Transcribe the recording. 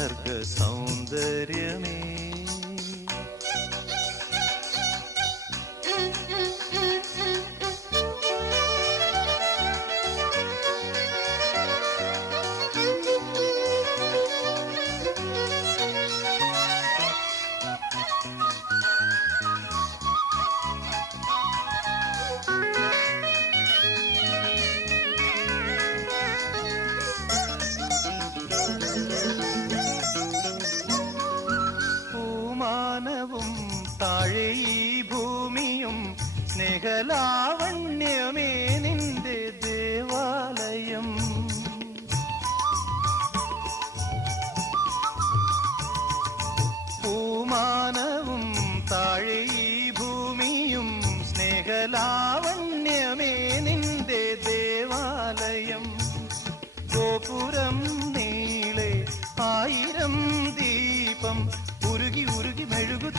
സർഗ സൗന്ദര്യമേ. പൂമാനവും താഴെ ഈ ഭൂമിയും സ്നേഹലാവണ്യമേ നിന്റെ ദേവാലയം. പൂമാനവും താഴെ ഈ ഭൂമിയും സ്നേഹലാവണ്യമേ നിന്റെ ദേവാലയം. ഗോപുരം നീളെ 1000 ദീപം ഉരുകി ഉരുകി മെഴുകുതി